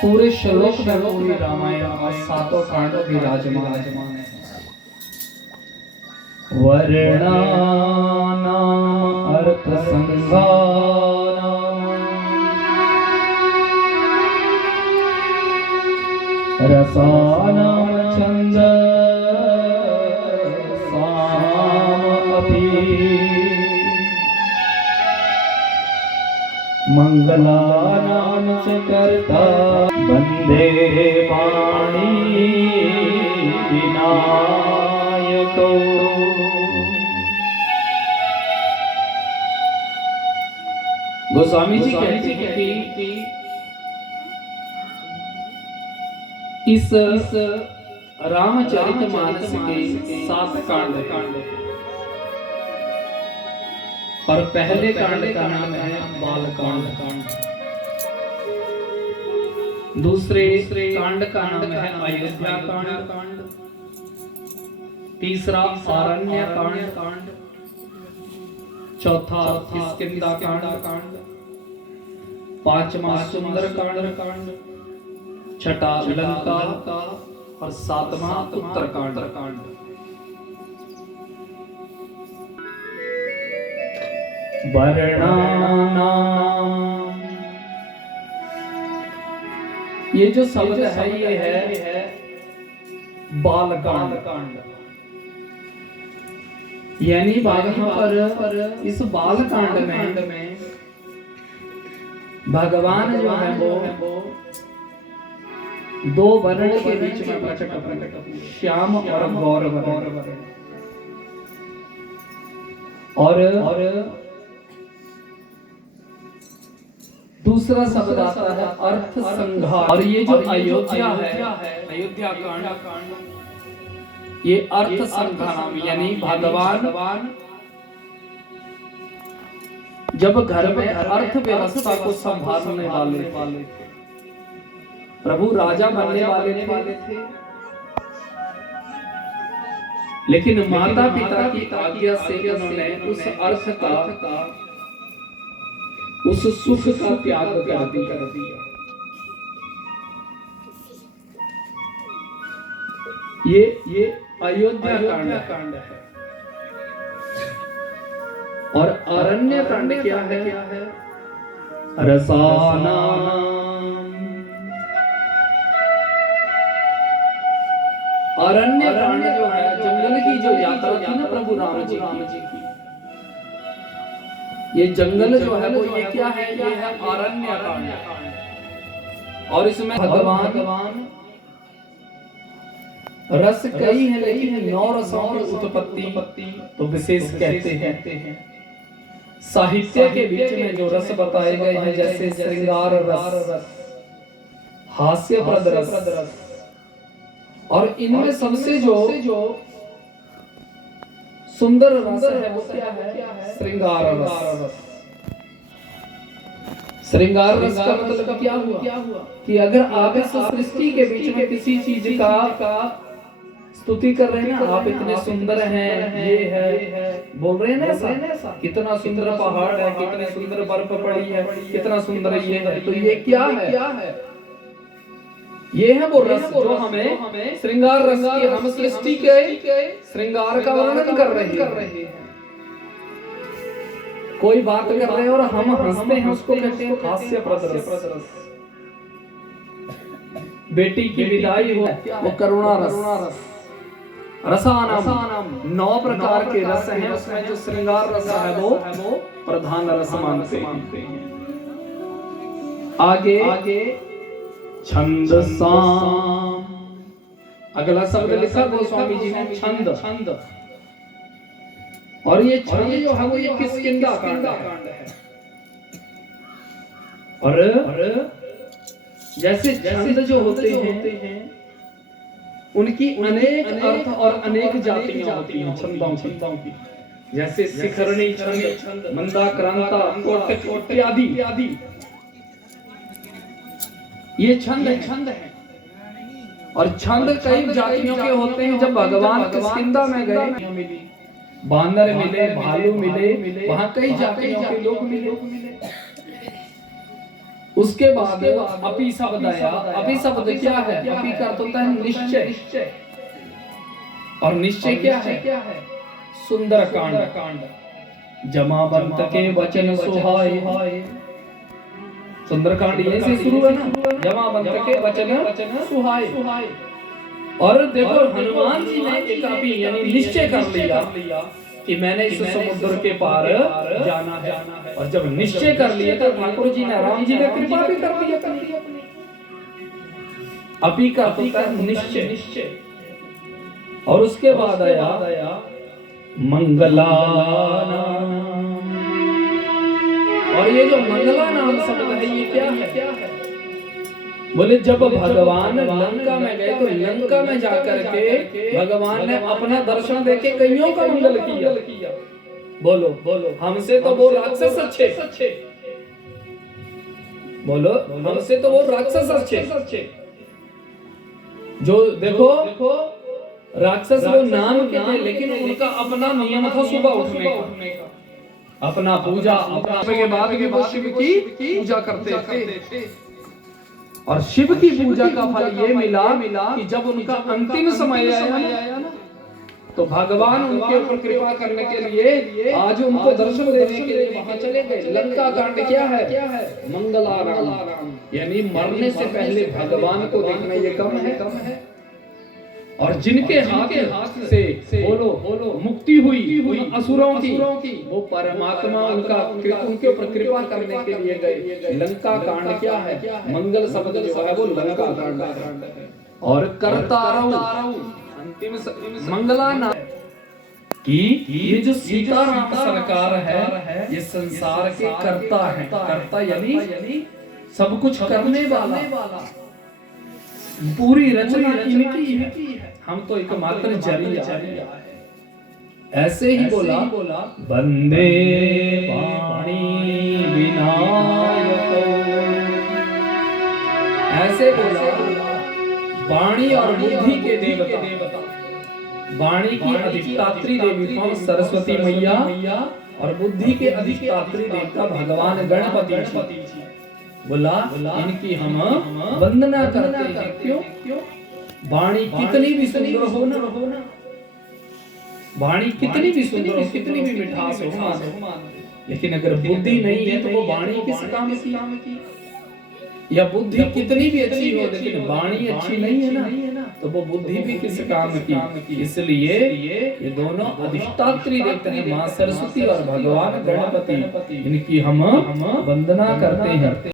पूरे श्लोक में पूरी रामायण और सातों कांड विराजमान है। वर्णानाम अर्थ संघानाम रसानाम छंदसाम अपि मंगलानां च कर्ता वंदे वाणी विनायको। गोस्वामी जी कहते हैं कि इस रामचरितमानस के 7 कांड और पहले कांड का नाम है बालकांड, दूसरे कांड का नाम है अयोध्या कांड, तीसरा आरण्य कांड, चौथा किष्किंधा कांड, पांचवा सुंदर कांड, छठा लंका और सातवां उत्तरकांड। वर्णानाम, ये जो शब्द है ये है बालकांड, यानी वहां पर इस बालकांड में भगवान जो है वो 2 वर्ण के बीच में प्रकट हुए, श्याम और गौर वर्ण। और दूसरा शब्द आता है अर्थ संघार। और ये जो अयोध्या है, अयोध्या कांड, ये अर्थ संघार यानी भगवान जब घर में अर्थव्यवस्था को संभालने वाले प्रभु राजा बनने वाले थे, लेकिन माता पिता की आज्ञा से उन्होंने उस अर्थ का, उस सुख का त्याग कर दिया। ये अयोध्या कांड है। और अरण्य कांड क्या है? रसानाम। अरण्य कांड जो है, जंगल की जो यात्रा थी ना प्रभु राम जी की, ये जंगल जो है वो ये क्या है? ये है अरण्य कांड। और इसमें भगवान रस कई है, लेकिन 9 रसों की उत्पत्ति तो विशेष कहते हैं। साहित्य के बीच में जो रस बताए गए हैं, जैसे श्रृंगार रस, हास्यप्रद रस, और इनमें सबसे जो सुंदर रस है वो क्या है? श्रृंगार रस। श्रृंगार रस का मतलब क्या हुआ कि अगर आप इस सृष्टि के बीच में किसी चीज का स्तुति कर रहे हैं ना, आप इतने सुंदर हैं, ये है, बोल रहे हैं ना ऐसा, कितना सुंदर पहाड़ है, कितने सुंदर बर्फ पड़ी है, कितना सुंदर ये है, तो ये क्या है? ये है वो रस जो हमें श्रृंगार रस की, हम सृष्टि के श्रृंगार का वर्णन कर रहे हैं। कोई बात कर रहे हैं और हम हंसते हैं, उसको कहते हैं हास्यप्रद रस। बेटी की विदाई हो, वो करुणा रस। रसानाम 9 प्रकार के रस हैं, उसमें जो श्रृंगार रस है वो प्रधान रस मानते हैं। आगे छंदसाम, अगला शब्द लिखा गोस्वामी जी ने छंद। और ये छंद जो है वो ये किष्किंधा कांड है। और जैसे छंद जो होते हैं उनकी अनेक अर्थ और अनेक जातियां होती हैं छंदों की, जैसे शिखरणी छंद, मंदाक्रांता, कोटक इत्यादि। ये छंद है। और छंद कई जातियों के होते हैं। जब भगवान किष्किंधा में गए, बांदर मिले, भालू मिले, वहां कई जातियों के लोग मिले। उसके बाद अपी शब्द आया। अपी शब्द क्या है? अपी का अर्थ होता है निश्चय, और निश्चय क्या है? सुंदर कांड। जमावंत के वचन सुहाए। सुंदरकांड ये से शुरू है ना, जमावंत के वचन सुहाए। और देखो हनुमान जी ने एक अपी यानी निश्चय कर लिया कि मैंने इस समुद्र के पार जाना है। और जब निश्चय कर लिया तो ठाकुर जी ने, राम जी ने कृपा भी कर दिया। अपी का होता है निश्चय। और उसके बाद आया मंगला नाम। और ये जो मंगला नाम शब्द है ये क्या है? बोले जब भगवान लंका में गए तो लंका में जाकर के भगवान ने अपना दर्शन देके कईयों का मंगल किया। बोलो हमसे तो वो राक्षस अच्छे। बोलो हमसे तो वो राक्षस अच्छे। जो देखो राक्षस वो नाम के थे, लेकिन उनका अपना नियम था सुबह उठने का, अपना पूजा अपना के बाद शिव की पूजा करते थे। और शिव की पूजा का फल ये मिला कि जब उनका अंतिम समय आया ना, तो भगवान उनके ऊपर कृपा करने के लिए आज उनको दर्शन देने के लिए वहां चले गए। लंका कांड क्या है? मंगलाराम, यानी मरने से पहले भगवान को देखना ये कम है। और जिनके हाथ से बोलो मुक्ति हुई असुरों की, वो परमात्मा उनके ऊपर कृपा करने के लिए गए। लंका कांड क्या है? मंगल शब्द जो है वो लंका कांड है। और करतारऊ अंतिम मंगला नाम कि ये जो सीताराम सरकार है ये संसार के कर्ता है। कर्ता यानी सब कुछ करने वाला, पूरी रचना इनकी है, हम तो एक मात्र जरिया है। ऐसे ही बोला वंदे वाणी विनायक। ऐसे बोला वाणी और बुद्धि के देवता, वाणी की अधिष्ठात्री देवी कौन? सरस्वती मैया। और बुद्धि के अधिष्ठात्री देवता भगवान गणपति जी। बोला इनकी हम वंदना करते हैं। क्यों? वाणी कितनी भी सुंदर हो ना, वाणी कितनी भी सुंदर हो, कितनी भी मिठास हो, लेकिन अगर बुद्धि नहीं है तो वो वाणी किस काम की? या बुद्धि कितनी भी अच्छी हो लेकिन वाणी अच्छी नहीं है ना, तो वो बुद्धि भी किस काम की? इसलिए ये दोनों अधिष्ठात्री देवता हैं, माँ सरस्वती और भगवान गणपति, इनकी हम वंदना करते हैं।